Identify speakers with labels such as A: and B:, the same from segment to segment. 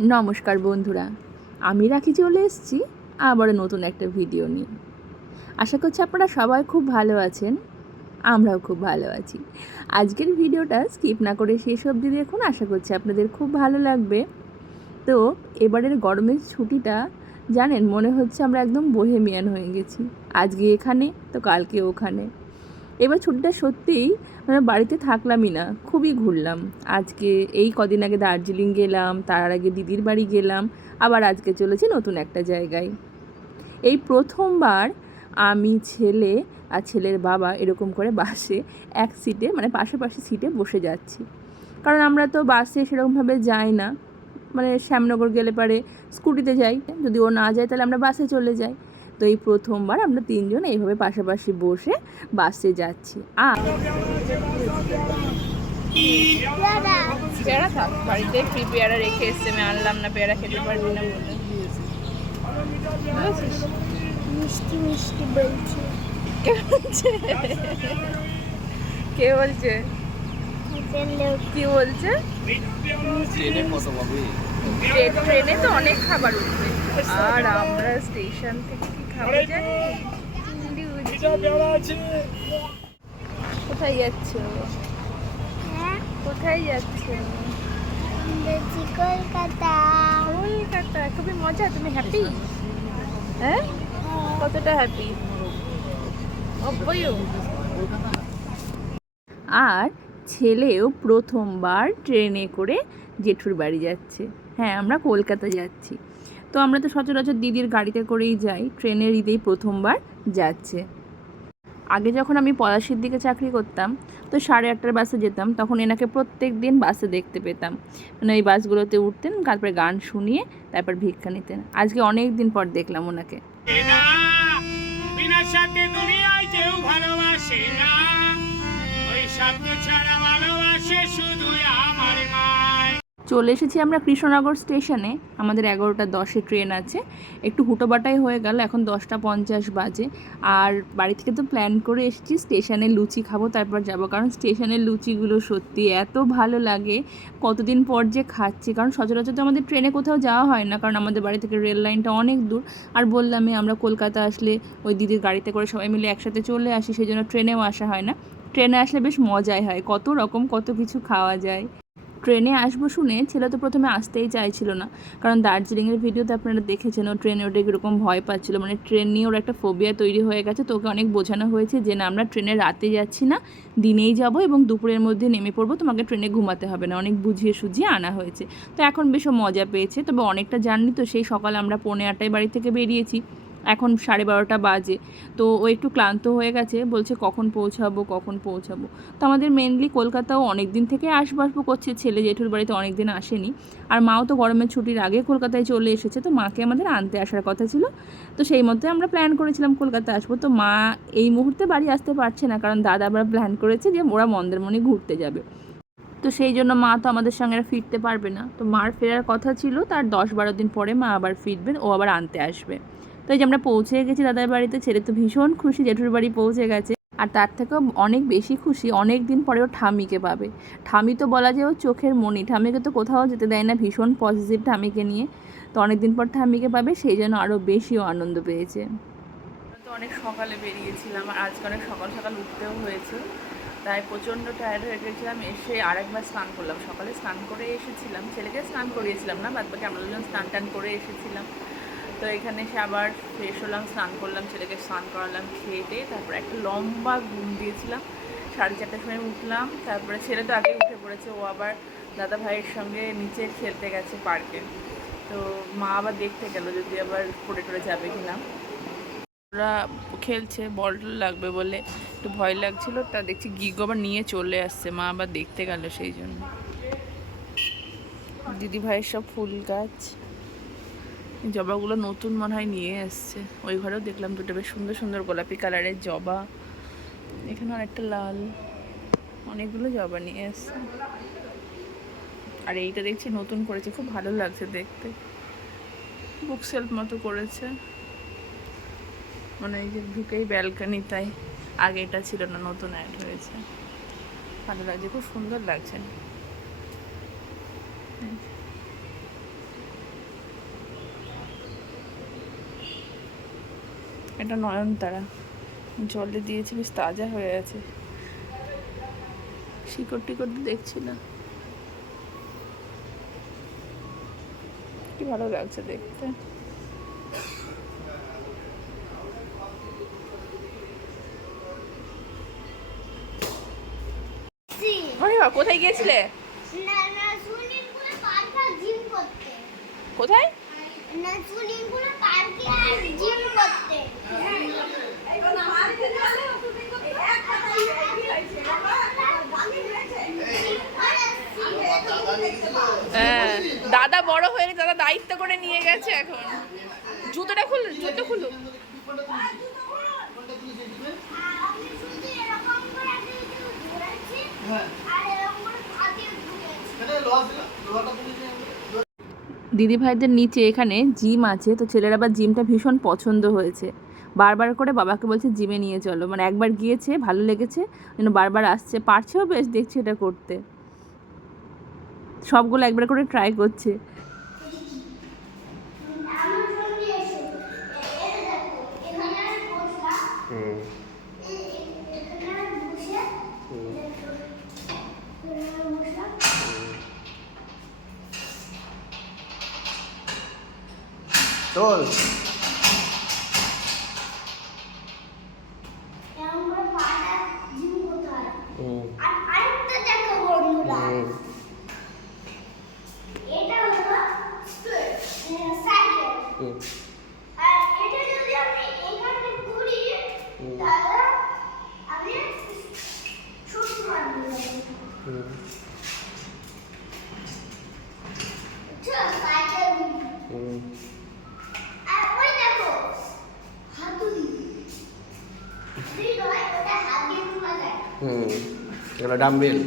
A: নমস্কার বন্ধুরা, আমি রাখি চলে এসেছি আবার নতুন একটা ভিডিও নিয়ে। আশা করছি আপনারা সবাই খুব ভালো আছেন, আমরাও খুব ভালো আছি। আজকের ভিডিওটা স্কিপ না করে শেষ অবধি দেখুন, আশা করছি আপনাদের খুব ভালো লাগবে। তো, এবারের গরমের ছুটিটা, জানেন, মনে হচ্ছে আমরা একদম বোহেমিয়ান হয়ে গেছি। আজকে এখানে, তো কালকে ওখানে। এবার ছুটিটা সত্যিই মানে বাড়িতে থাকলামই না, খুবই ঘুরলাম। আজকে এই কদিন আগে দার্জিলিং গেলাম, তার আগে দিদির বাড়ি গেলাম, আবার আজকে চলেছি নতুন একটা জায়গায়। এই প্রথমবার আমি ছেলে আর ছেলের বাবা এরকম করে বাসে এক সিটে মানে পাশাপাশি সিটে বসে যাচ্ছি। কারণ আমরা তো বাসে সেরকমভাবে যাই না। মানে শ্যামনগর গেলে পারে স্কুটিতে যাই, যদি ও না যায় তাহলে আমরা বাসে চলে যাই। তো এই প্রথমবার আমরা তিনজন এইভাবে পাশাপাশি বসে বাসে যাচ্ছি। আর পেয়ারা থাক বাড়িতে পেয়ারা রেখে এসছে আমি আনলাম না পেয়ারা খেতে পারবি না বলে। বুঝেছিস?
B: মিষ্টি মিষ্টি বলছি।
A: কে বলছে? কে বলছে? কি বলছে?
C: ট্রেনে
A: তো অনেক খাবার উঠবে। আর আমরা স্টেশন থেকে কি খাব জানি কোথায় যাচ্ছ?
B: হ্যাঁ।
A: কোথায় যাচ্ছ?
B: কলকাতা।
A: কলকাতা খুবই মজা তুমি হ্যাপি হ্যাঁ? কতটা হ্যাপি আর ছেলেও প্রথমবার ট্রেনে করে জেঠুর বাড়ি যাচ্ছে। হ্যাঁ আমরা কলকাতা যাচ্ছি। তো আমরা তো সচরাচর দিদির গাড়িতে করেই যাই, ট্রেনের ঈদেই প্রথমবার যাচ্ছে। আগে যখন আমি পলাশির দিকে চাকরি করতাম, তো সাড়ে আটটার বাসে যেতাম, তখন এনাকে প্রত্যেক দিন বাসে দেখতে পেতাম। মানে ওই বাসগুলোতে উঠতেন, তারপরে গান শুনিয়ে তারপর ভিক্ষা নিতেন। আজকে অনেক দিন পর দেখলাম ওনাকে।
D: ভালোবাসে শুধু আমার মায়
A: চলে এসেছি আমরা কৃষ্ণনগর স্টেশনে। আমাদের এগারোটা দশে ট্রেন আছে। একটু হুটোবাটাই হয়ে গেল, এখন দশটা পঞ্চাশ বাজে। আর বাড়ি থেকে তো প্ল্যান করে এসেছি, স্টেশনে লুচি খাব, তারপর যাব। কারণ স্টেশনের লুচিগুলো সত্যি এত ভালো লাগে, কতদিন পর যে খাচ্ছি। কারণ সচরাচর তো আমাদের ট্রেনে কোথাও যাওয়া হয় না, কারণ আমাদের বাড়ি থেকে রেল লাইনটা অনেক দূর। আর বললামই আমরা কলকাতা আসলে ওই দিদির গাড়িতে করে সবাই মিলে একসাথে চলে আসি সেই জন্য ট্রেনেও আসা হয় না। ট্রেনে আসলে বেশ মজাই হয়, কত রকম কত কিছু খাওয়া যায়। ট্রেনে আসব শুনে ছেলে তো প্রথমে আসতেই চাইছিল না। কারণ দার্জিলিংয়ের ভিডিওতে আপনারা দেখেছেন, ও ট্রেনে ওটা কীরকম ভয় পাচ্ছিলো। মানে ট্রেন নিয়ে ওর একটা ফোবিয়া তৈরি হয়ে গেছে। তো ওকে অনেক বোঝানো হয়েছে যে, না, আমরা ট্রেনে রাতে যাচ্ছি না, দিনেই যাব এবং দুপুরের মধ্যে নেমে পড়ব। তোমাকে ট্রেনে ঘুমাতে হবে না। অনেক বুঝিয়ে সুঝিয়ে আনা হয়েছে। তো এখন বেশ মজা পেয়েছে। তবে অনেকটা জার্নি তো সেই সকাল আমরা পৌনে আটটায় বাড়ি থেকে বেরিয়েছি। এখন সাড়ে বারোটা বাজে। তো ও একটু ক্লান্ত হয়ে গেছে, বলছে কখন পৌঁছাবো কখন পৌঁছাবো। তো আমাদের মেনলি কলকাতাও অনেক দিন থেকে আসব আসব করছে, ছেলে জেঠুর বাড়িতে অনেক দিন আসেনি। আর মাও তো গরমের ছুটির আগে কলকাতায় চলে এসেছে, তো মাকে আমাদের আনতে আসার কথা ছিল। তো সেই মতো আমরা প্ল্যান করেছিলাম কলকাতা আসব। তো মা এই মুহূর্তে বাড়ি আসতে পারছে না, কারণ দাদা আবার প্ল্যান করেছে যে ওরা মন্দারমণি ঘুরতে যাবে। তো সেই জন্য মা তো আমাদের সঙ্গে ফিরতে পারবে না। তো মার ফেরার কথা ছিল, তার দশ বারো দিন পরে মা আবার ফিরবেন, ও আবার আনতে আসবে। তো এই যে আমরা পৌঁছে গেছি দাদার বাড়িতে, ছেলে তো ভীষণ খুশি জেঠুর বাড়ি পৌঁছে গেছে। আর তার থেকেও অনেক বেশি খুশি অনেক দিন পরে ও ঠামিকে পাবে। ঠামি তো বলা যায় ও চোখের মনি। ঠামিকে তো কোথাও যেতে দেয় না, ভীষণ পজিটিভ ঠামিকে নিয়ে। তো অনেক দিন পর ঠামিকে পাবে, সেই জন্য আরও বেশিও আনন্দ পেয়েছে। তো অনেক সকালে বেরিয়েছিলাম আর আজকে অনেক সকাল সকাল উঠতেও হয়েছে। তাই প্রচণ্ড টায়ার্ড হয়ে গেছিলাম, এসে আরেকবার স্নান করলাম। সকালে স্নান করে এসেছিলাম, ছেলেকে স্নান করিয়েছিলাম না বাদ বাকি আমরা দুজন স্নান টান করে এসেছিলাম। তো এখানে এসে আবার ফ্রেশ হলাম, স্নান করলাম, ছেলেকে স্নান করালাম খেয়ে দিয়ে তারপর একটা লম্বা ঘুম দিয়েছিলাম। সাড়ে চারটার সময় উঠলাম, তারপরে ছেলে তো আগে উঠে পড়েছে, ও আবার দাদা ভাইয়ের সঙ্গে নিচে খেলতে গেছে পার্কে। তো মা আবার দেখতে গেল যদি আবার পড়ে টরে যাবে কিনা। ওরা খেলছে, বল লাগবে বলে একটু ভয় লাগছিল, তা দেখছি গিগো আবার নিয়ে চলে আসছে, মা আবার দেখতে গেল সেই জন্য। দিদি ভাইয়ের সব ফুল গাছ। জবাগুলো নতুন মনে হয় নিয়ে এসছে। ওই ঘরেও দেখলাম দুটো বেশ সুন্দর সুন্দর গোলাপি কালারের জবা। এখানে অনেকটা লাল। অনেকগুলো জবা নিয়ে এসছে। আর এইটা দেখছি নতুন করেছে। খুব ভালো লাগছে দেখতে। বুক সেলফ মতো করেছে। মানে এই যে ঢুকেই ব্যালকানি তাই। আগে এটা ছিল না, নতুন অ্যাড হয়েছে। ভালো লাগছে, খুব সুন্দর লাগছে। এটা নয়নতারা। জলে দিয়েছি বেশ তাজা হয়ে আছে শিকড় টিকড় দেখছি না। কি ভালো লাগছে দেখতে। কোথায় গিয়েছিলে? কোথায়
B: না সুইমিং পুলে পার্কে আর জিম করতে
A: হ্যাঁ দাদা বড় হয়ে গেছে দাদা দায়িত্ব করে নিয়ে গেছে এখন। জুতোটা খুল জুতো খুলো
B: আমি শুধু এরকম করে একটা কিছু ধরেছি আর এরকম করে হাতে ধরেছি
A: দিদি ভাইদের নিচে এখানে জিম আছে, তো ছেলের আবার জিমটা ভীষণ পছন্দ হয়েছে। বারবার করে বাবাকে বলছে, জিমে নিয়ে চলো। মানে একবার গিয়েছে, ভালো লেগেছে, যেন বারবার আসছে। পারছেও বেশ দেখছি এটা করতে। সবগুলো একবার করে ট্রাই করছে।
B: 嗯。嗯。嗯。多
C: হুম এগুলো ডাম্বেল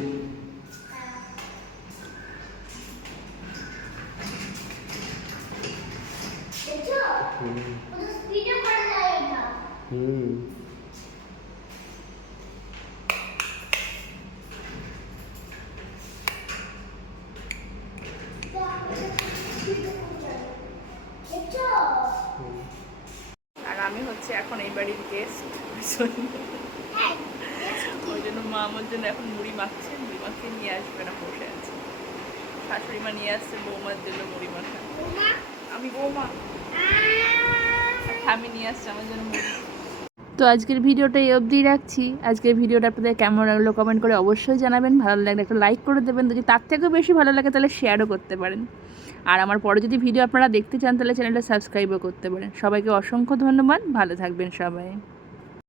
C: হুম
A: আর আমি হচ্ছে এখন এই বাড়ির গেস্ট ওই জন্য মা আমার জন্য এখন মুড়ি মাখছে মুড়ি মাখিয়ে নিয়ে আসবে না বসে আছে। শাশুড়ি মা নিয়ে আসছে বৌমার জন্য মুড়ি মাখা। আমি বৌমা। আমি নিয়ে আসছি আমার জন্য মুড়ি। তো আজকের ভিডিওটা এই অবধিই রাখছি। আজকের ভিডিওটা আপনাদের কেমন লাগল কমেন্ট করে অবশ্যই জানাবেন। ভালো লাগলে একটা লাইক করে দেবেন। যদি তার থেকেও বেশি ভালো লাগে তাহলে শেয়ারও করতে পারেন। আর আমার পরে যদি ভিডিও আপনারা দেখতে চান তাহলে চ্যানেলটা সাবস্ক্রাইবও করতে পারেন। সবাইকে অসংখ্য ধন্যবাদ। ভালো থাকবেন সবাই।